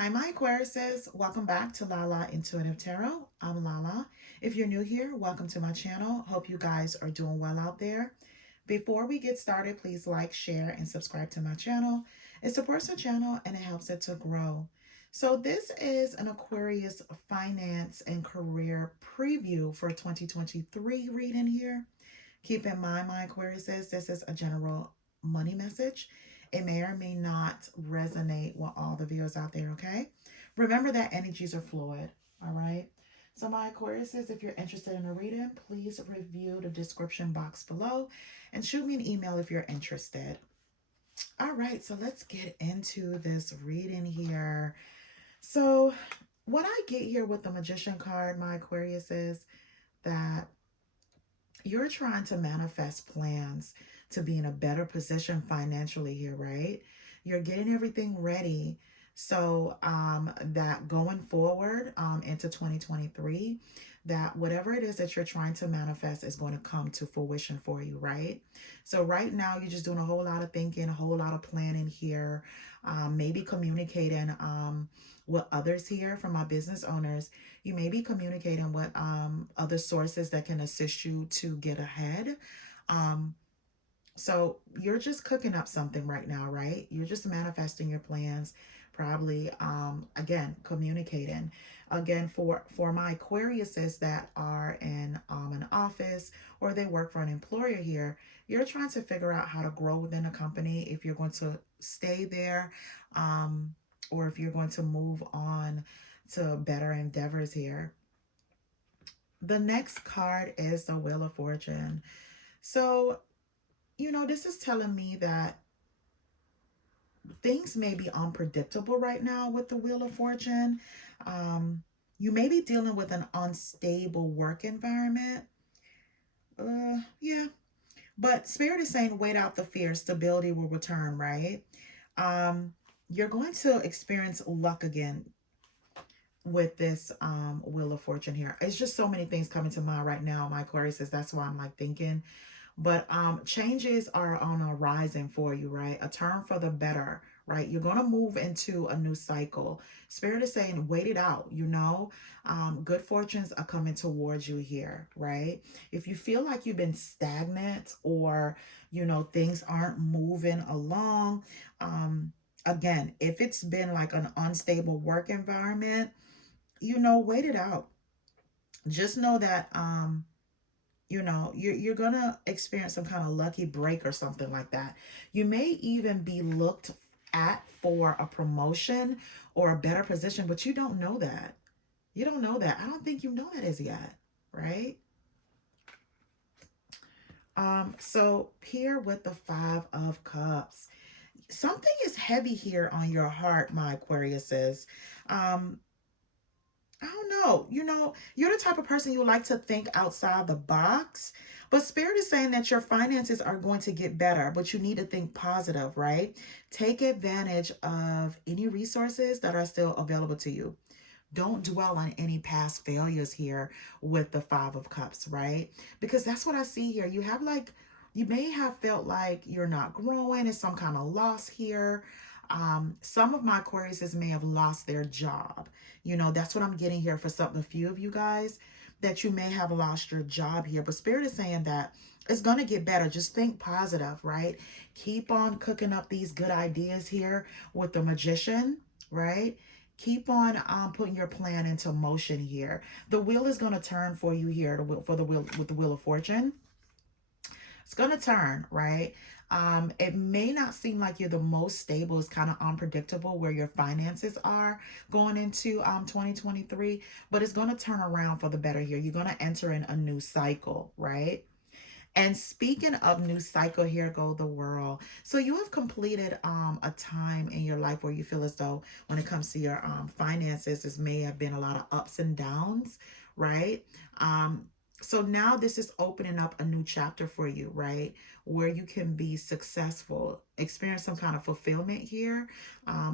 Hi, my Aquariuses. Welcome back to LaLaIntuitiveTarot. I'm Lala. If you're new here, welcome to my channel. Hope you guys are doing well out there. Before we get started, please like, share, and subscribe to my channel. It supports the channel and it helps it to grow. So this is an Aquarius finance and career preview for 2023 reading here. Keep in mind, my Aquariuses, this is a general money message. It may or may not resonate with all the viewers out there, okay? Remember that energies are fluid, all right? So my Aquariuses, if you're interested in a reading, please review the description box below and shoot me an email if you're interested. All right, so let's get into this reading here. So what I get here with the Magician card, my Aquarius, is that you're trying to manifest plans to be in a better position financially here, right? You're getting everything ready so that going forward into 2023, that whatever it is that you're trying to manifest is going to come to fruition for you, right? So right now you're just doing a whole lot of thinking, a whole lot of planning here, maybe communicating with others here. From my business owners, you may be communicating with other sources that can assist you to get ahead. So you're just cooking up something right now, right? You're just manifesting your plans, probably, again, communicating. Again, for my Aquariuses that are in an office or they work for an employer here, you're trying to figure out how to grow within a company, if you're going to stay there, or if you're going to move on to better endeavors here. The next card is the Wheel of Fortune. So, this is telling me that things may be unpredictable right now with the Wheel of Fortune. You may be dealing with an unstable work environment. Yeah. But Spirit is saying, wait out the fear, stability will return, right? You're going to experience luck again with this Wheel of Fortune here. It's just so many things coming to mind right now, my Aquarius says. That's why I'm like thinking. But changes are on a horizon for you, right? A turn for the better, right? You're going to move into a new cycle. Spirit is saying, wait it out, good fortunes are coming towards you here, right? If you feel like you've been stagnant or, things aren't moving along, again, if it's been like an unstable work environment, wait it out. Just know that, you're gonna experience some kind of lucky break or something like that. You may even be looked at for a promotion or a better position, but you don't know that. You don't know that. I don't think you know that as yet, right? So here with the Five of Cups, something is heavy here on your heart, my Aquariuses. I don't know. You're the type of person you like to think outside the box. But Spirit is saying that your finances are going to get better, but you need to think positive, right? Take advantage of any resources that are still available to you. Don't dwell on any past failures here with the Five of Cups, right? Because that's what I see here. You may have felt like you're not growing. It's some kind of loss here. Some of my Aquariuses may have lost their job. That's what I'm getting here for a few of you guys, that you may have lost your job here. But Spirit is saying that it's going to get better. Just think positive, right? Keep on cooking up these good ideas here with the Magician, right? Keep on putting your plan into motion here. The wheel is going to turn for you here, for the wheel with the Wheel of Fortune. It's going to turn, right? It may not seem like you're the most stable. It's kind of unpredictable where your finances are going into 2023, but it's going to turn around for the better here. You're going to enter in a new cycle, right? And speaking of new cycle, here go the World. So you have completed a time in your life where you feel as though when it comes to your finances, this may have been a lot of ups and downs, right? So now this is opening up a new chapter for you, right? Where you can be successful, experience some kind of fulfillment here,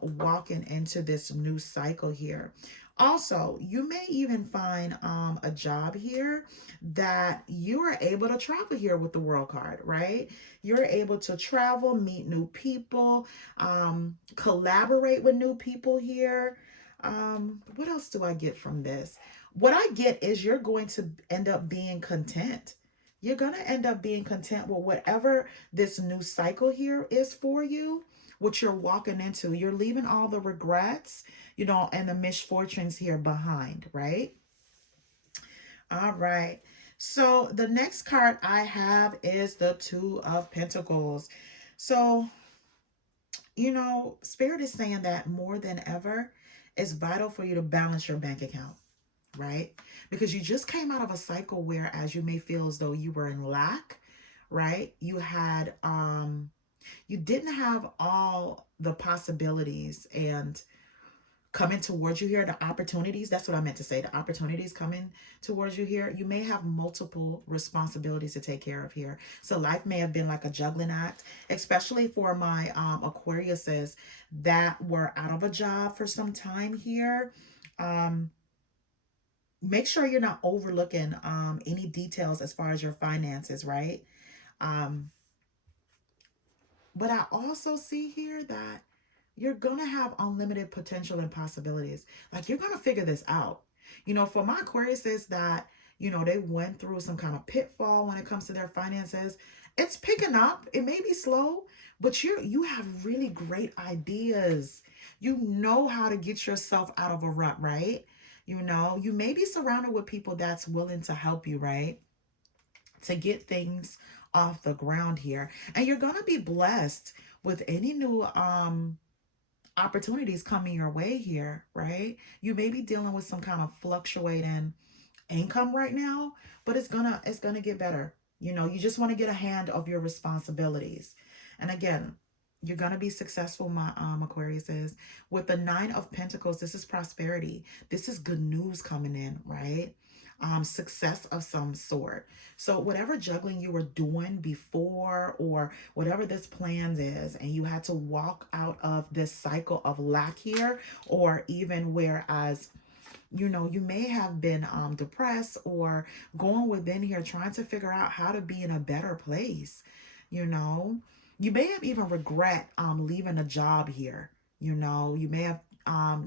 walking into this new cycle here. Also, you may even find a job here that you are able to travel here with the World card, right? You're able to travel, meet new people, collaborate with new people here. What else do I get from this? What I get is you're going to end up being content. You're going to end up being content with whatever this new cycle here is for you, what you're walking into. You're leaving all the regrets, and the misfortunes here behind, right? All right. So the next card I have is the Two of Pentacles. So, Spirit is saying that more than ever, it's vital for you to balance your bank account, right? Because you just came out of a cycle where as you may feel as though you were in lack, right? You didn't have all the possibilities and coming towards you here, the opportunities. That's what I meant to say. The opportunities coming towards you here. You may have multiple responsibilities to take care of here. So life may have been like a juggling act, especially for my Aquariuses that were out of a job for some time here. Make sure you're not overlooking any details as far as your finances, right? Um, but I also see here that you're going to have unlimited potential and possibilities. Like you're going to figure this out. For my Aquarius is that, they went through some kind of pitfall when it comes to their finances. It's picking up. It may be slow, but you have really great ideas. You know how to get yourself out of a rut, right? You may be surrounded with people that's willing to help you, right? To get things off the ground here. And you're going to be blessed with any new opportunities coming your way here, right? You may be dealing with some kind of fluctuating income right now, but it's gonna get better. You just want to get a hand of your responsibilities. And again, you're gonna be successful, my Aquarius is. With the Nine of Pentacles, this is prosperity. This is good news coming in, right? Success of some sort. So whatever juggling you were doing before or whatever this plan is, and you had to walk out of this cycle of lack here, or even whereas you may have been depressed or going within here trying to figure out how to be in a better place. You may have even regret leaving a job here. You may have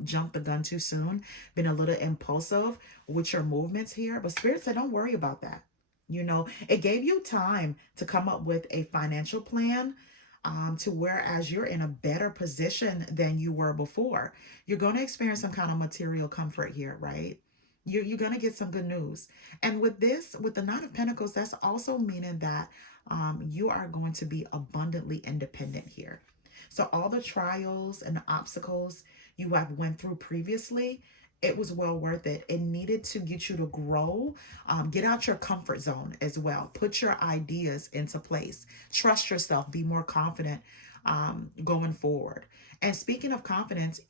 jumped the gun too soon, been a little impulsive with your movements here. But Spirit said, don't worry about that. It gave you time to come up with a financial plan to whereas you're in a better position than you were before. You're going to experience some kind of material comfort here, right? You're going to get some good news. And with the Nine of Pentacles, that's also meaning that you are going to be abundantly independent here. So all the trials and the obstacles you have went through previously, it was well worth it. It needed to get you to grow, get out your comfort zone as well. Put your ideas into place. Trust yourself. Be more confident going forward. And speaking of confidence,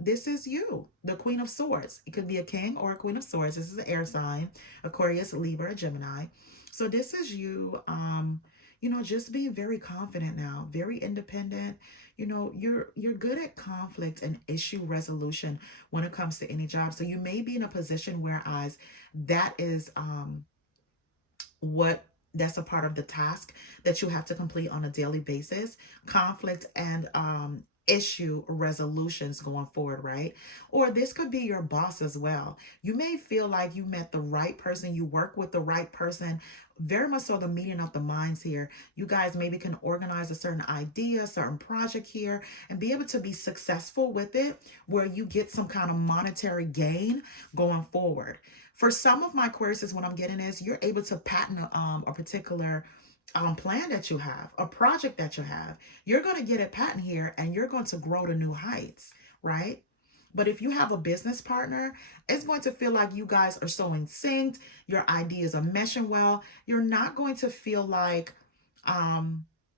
this is you, the Queen of Swords. It could be a king or a Queen of Swords. This is an air sign, Aquarius, Libra, Gemini. So this is you, just being very confident now, very independent. You're good at conflict and issue resolution when it comes to any job. So you may be in a position whereas that is that's a part of the task that you have to complete on a daily basis, conflict and issue resolutions going forward, right? Or this could be your boss as well. You may feel like you met the right person, you work with the right person, very much so the meeting of the minds here. You guys maybe can organize a certain idea, certain project here, and be able to be successful with it where you get some kind of monetary gain going forward. For some of my courses, what I'm getting is you're able to patent a particular plan that you have, a project that you have. You're going to get it patent here and you're going to grow to new heights, right? But if you have a business partner, it's going to feel like you guys are so in sync. Your ideas are meshing well. You're not going to feel like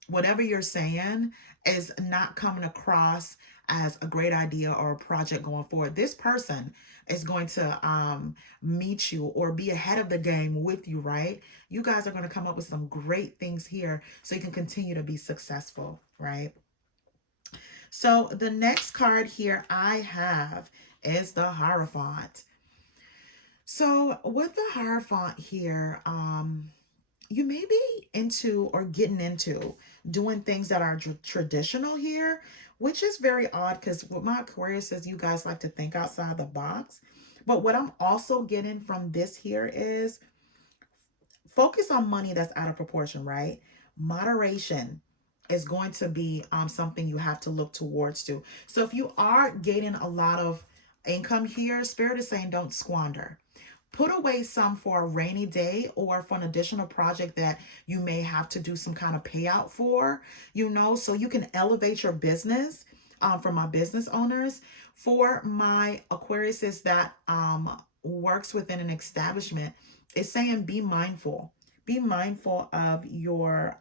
whatever you're saying is not coming across as a great idea or a project going forward. This person is going to meet you or be ahead of the game with you, right? You guys are going to come up with some great things here so you can continue to be successful, right? So the next card here I have is the Hierophant. So with the Hierophant here, you may be into or getting into doing things that are traditional here, which is very odd because what my Aquarius says, you guys like to think outside the box. But what I'm also getting from this here is focus on money that's out of proportion, right? Moderation is going to be something you have to look towards to. So if you are gaining a lot of income here, Spirit is saying don't squander. Put away some for a rainy day or for an additional project that you may have to do some kind of payout for, so you can elevate your business. For my business owners, for my Aquariuses that works within an establishment, it's saying be mindful. Be mindful of your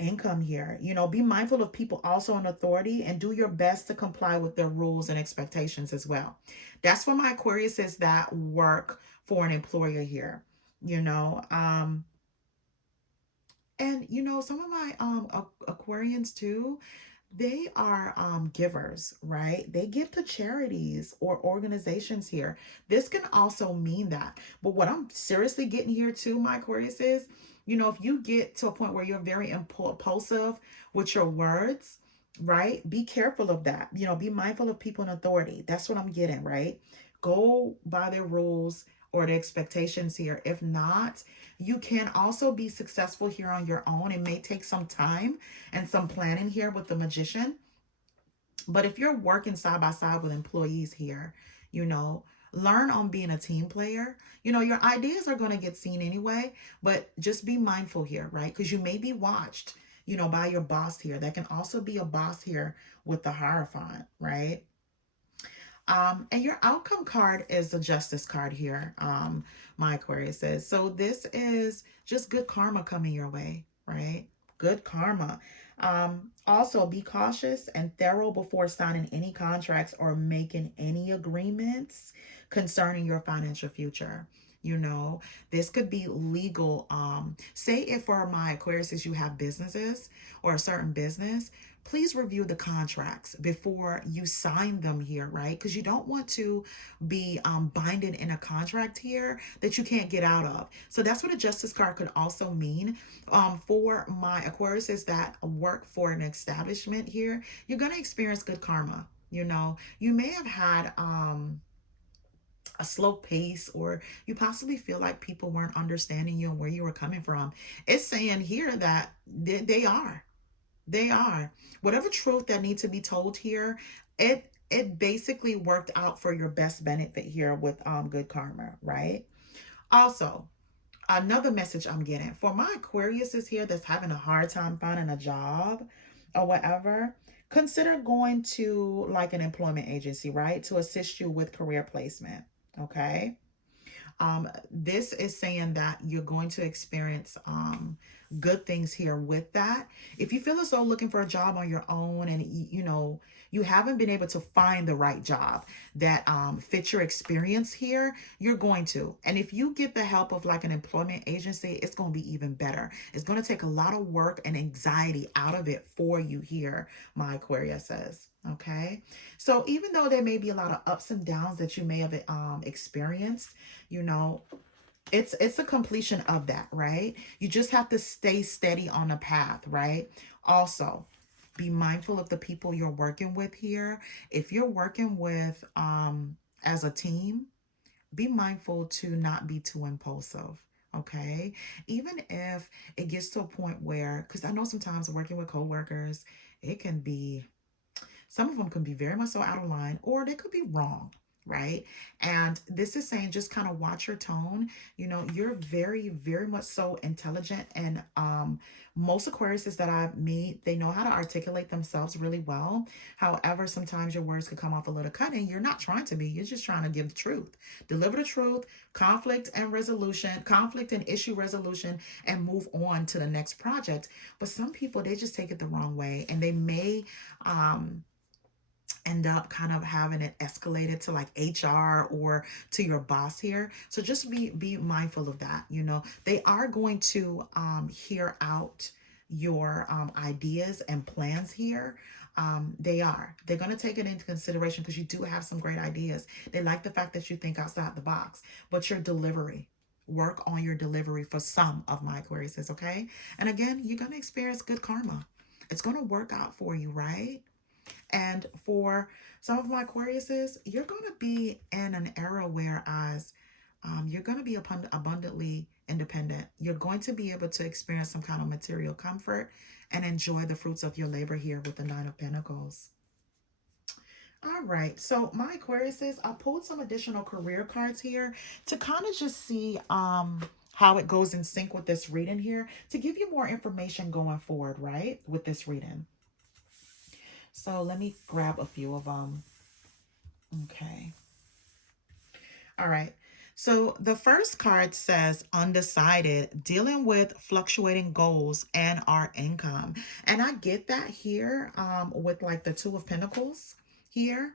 income here. Be mindful of people also in authority and do your best to comply with their rules and expectations as well. That's for my Aquariuses that work for an employer here. You know, um, and some of my Aquarians too, they are givers, right? They give to charities or organizations here. This can also mean that. But what I'm seriously getting here too, my Aquarius, is, if you get to a point where you're very impulsive with your words, right? Be careful of that. Be mindful of people in authority. That's what I'm getting, right? Go by their rules or the expectations here. If not, you can also be successful here on your own. It may take some time and some planning here with the Magician. But if you're working side by side with employees here, learn on being a team player. Your ideas are going to get seen anyway, but just be mindful here, right? Because you may be watched, by your boss here. That can also be a boss here with the Hierophant, right? And your outcome card is the Justice card here, my Aquarius says. So this is just good karma coming your way, right? Good karma. Also, be cautious and thorough before signing any contracts or making any agreements concerning your financial future. This could be legal. Say if for my Aquarius you have businesses or a certain business, please review the contracts before you sign them here, right? Because you don't want to be binded in a contract here that you can't get out of. So that's what a Justice card could also mean. For my Aquariuses that work for an establishment here, you're going to experience good karma. You may have had a slow pace, or you possibly feel like people weren't understanding you and where you were coming from. It's saying here that they are. They are. Whatever truth that needs to be told here, it basically worked out for your best benefit here with good karma, right? Also, another message I'm getting for my Aquarius is here that's having a hard time finding a job or whatever. Consider going to like an employment agency, right, to assist you with career placement. Okay. This is saying that you're going to experience good things here with that. If you feel as though looking for a job on your own and you haven't been able to find the right job that fits your experience here, you're going to. And if you get the help of like an employment agency, it's going to be even better. It's going to take a lot of work and anxiety out of it for you here, my Aquarius says. Okay. So even though there may be a lot of ups and downs that you may have experienced, it's a completion of that, right? You just have to stay steady on the path, right? Also, be mindful of the people you're working with here. If you're working with as a team, be mindful to not be too impulsive. Okay. Even if it gets to a point where, because I know sometimes working with coworkers, it can be, some of them can be very much so out of line, or they could be wrong. right? And this is saying just kind of watch your tone. You know, you're very, very much so intelligent. And most Aquariuses that I've met, they know how to articulate themselves really well. However, sometimes your words could come off a little cutting. You're not trying to be, you're just trying to give the truth. Deliver the truth, conflict and issue resolution, and move on to the next project. But some people, they just take it the wrong way, and they may end up kind of having it escalated to like HR or to your boss here. So just be mindful of that. You know, they are going to hear out your ideas and plans here. They're going to take it into consideration because you do have some great ideas. They like the fact that you think outside the box, but your delivery, work on your delivery for some of my Aquariuses, okay? And again, you're going to experience good karma. It's going to work out for you, right? And for some of my Aquariuses, you're going to be in an era whereas you're going to be abundantly independent. You're going to be able to experience some kind of material comfort and enjoy the fruits of your labor here with the Nine of Pentacles. All right, so my Aquariuses, I pulled some additional career cards here to kind of just see how it goes in sync with this reading here to give you more information going forward, right, with this reading. So let me grab a few of them. Okay. All right. So the first card says undecided, dealing with fluctuating goals and our income. And I get that here with like the Two of Pentacles here.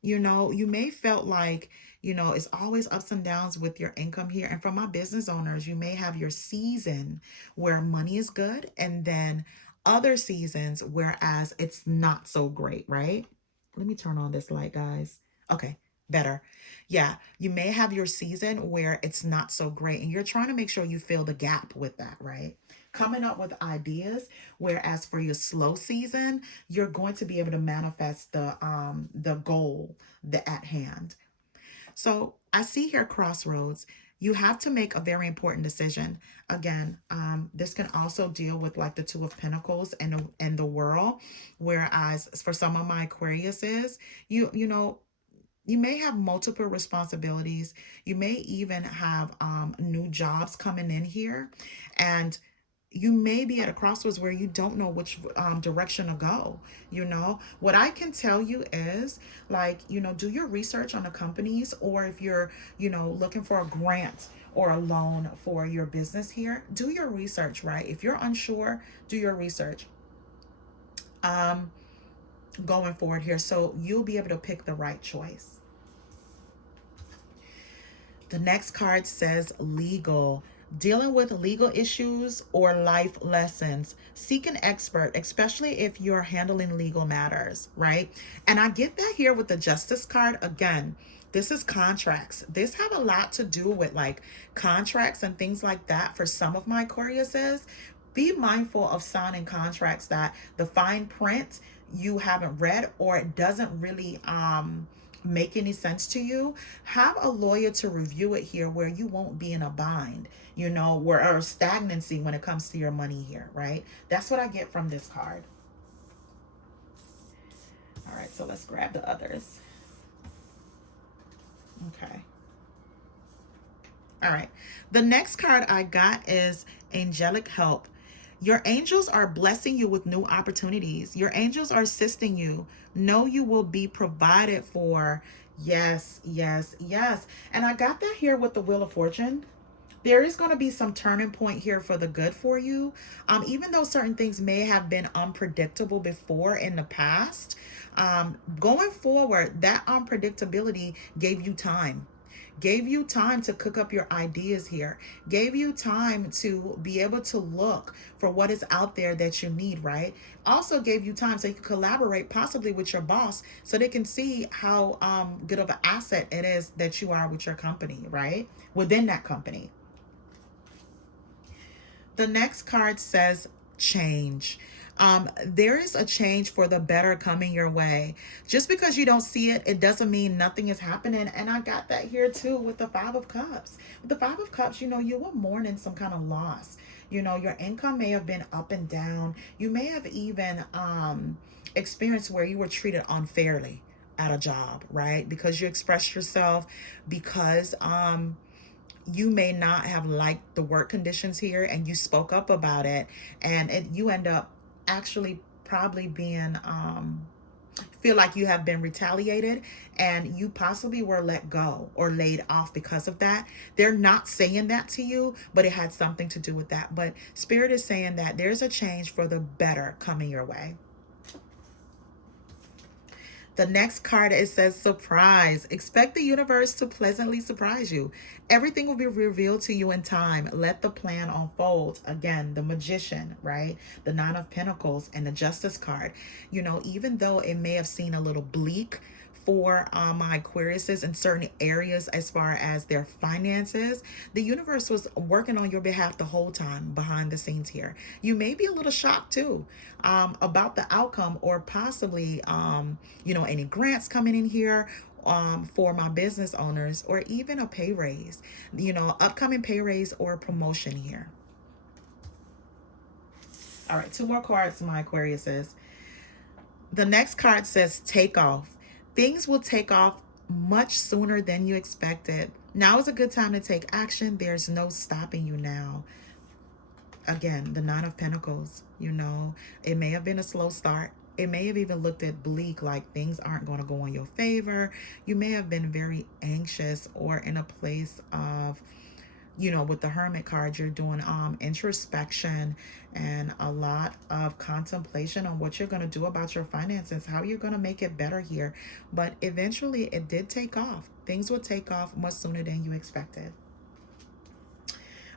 You know, you may felt like, you know, it's always ups and downs with your income here. And for my business owners, you may have your season where money is good and then other seasons whereas it's not so great, right? Let me turn on this light, guys. Okay, better. Yeah, you may have your season where it's not so great and you're trying to make sure you fill the gap with that, right? Coming up with ideas, whereas for your slow season, you're going to be able to manifest the goal at hand. So I see here crossroads. You have to make a very important decision. Again, this can also deal with like the Two of Pentacles and the world. Whereas for some of my Aquariuses, you know, you may have multiple responsibilities. You may even have new jobs coming in here. And you may be at a crossroads where you don't know which direction to go. You know, what I can tell you is like, you know, do your research on the companies, or if you're, you know, looking for a grant or a loan for your business here, do your research, right? If you're unsure, do your research going forward here so you'll be able to pick the right choice. The next card says legal. Dealing with legal issues or life lessons. Seek an expert, especially if you're handling legal matters, right? And I get that here with the Justice card. Again, this is contracts. This have a lot to do with like contracts and things like that for some of my Aquariuses. Be mindful of signing contracts that the fine print you haven't read or it doesn't really make any sense to you. Have a lawyer to review it here where you won't be in a bind, you know, or stagnancy when it comes to your money here, right? That's what I get from this card. All right, so let's grab the others. Okay. All right. The next card I got is angelic help. Your angels are blessing you with new opportunities. Your angels are assisting you. Know you will be provided for. Yes, yes, yes. And I got that here with the Wheel of Fortune. There is going to be some turning point here for the good for you. Even though certain things may have been unpredictable before in the past, going forward, that unpredictability gave you time. Gave you time to cook up your ideas here, gave you time to be able to look for what is out there that you need, right? Also gave you time so you can collaborate possibly with your boss so they can see how good of an asset it is that you are with your company, right? Within that company. The next card says change. There is a change for the better coming your way. Just because you don't see it, it doesn't mean nothing is happening. And I got that here too with the Five of Cups. With the Five of Cups, you know, you were mourning some kind of loss. You know, your income may have been up and down. You may have even experienced where you were treated unfairly. at a job, right? Because you expressed yourself, because you may not have liked the work conditions here and you spoke up about it, and you end up actually probably being feel like you have been retaliated, and you possibly were let go or laid off because of that. They're not saying that to you, but it had something to do with that. But Spirit is saying that there's a change for the better coming your way. The next card, it says surprise. Expect the universe to pleasantly surprise you. Everything will be revealed to you in time. Let the plan unfold. Again, the Magician, right? The Nine of Pentacles and the Justice card. You know, even though it may have seemed a little bleak for my Aquariuses in certain areas as far as their finances, the universe was working on your behalf the whole time behind the scenes here. You may be a little shocked too about the outcome, or possibly you know, any grants coming in here for my business owners, or even a pay raise, you know, upcoming pay raise or promotion here. All right, 2 more cards, my Aquariuses. The next card says take off. Things will take off much sooner than you expected. Now is a good time to take action. There's no stopping you now. Again, the Nine of Pentacles, you know, it may have been a slow start. It may have even looked at bleak, like things aren't going to go in your favor. You may have been very anxious, or in a place of, you know, with the Hermit card, you're doing introspection and a lot of contemplation on what you're going to do about your finances, how you're going to make it better here. But eventually it did take off. Things will take off much sooner than you expected.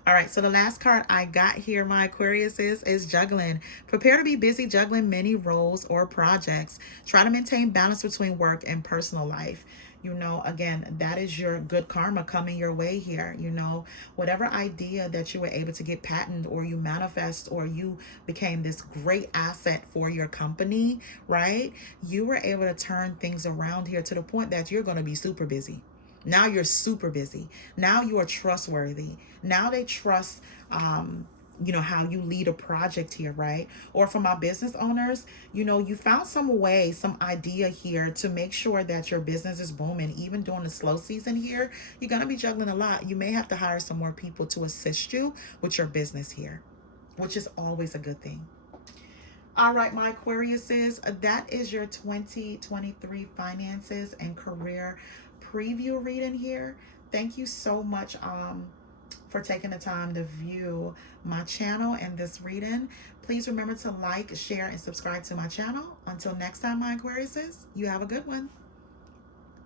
All right, so the last card I got here, my Aquarius, is juggling. Prepare to be busy juggling many roles or projects. Try to maintain balance between work and personal life. You know, again, that is your good karma coming your way here. You know, whatever idea that you were able to get patented, or you manifest, or you became this great asset for your company, right? You were able to turn things around here to the point that you're going to be super busy. Now you're super busy. Now you are trustworthy. Now they trust, you know, how you lead a project here, right? Or for my business owners, you know, you found some way, some idea here to make sure that your business is booming. Even during the slow season here, you're going to be juggling a lot. You may have to hire some more people to assist you with your business here, which is always a good thing. All right, my Aquariuses, that is your 2023 finances and career preview reading here. Thank you so much for taking the time to view my channel and this reading. Please remember to like, share, and subscribe to my channel. Until next time, my Aquariuses, you have a good one.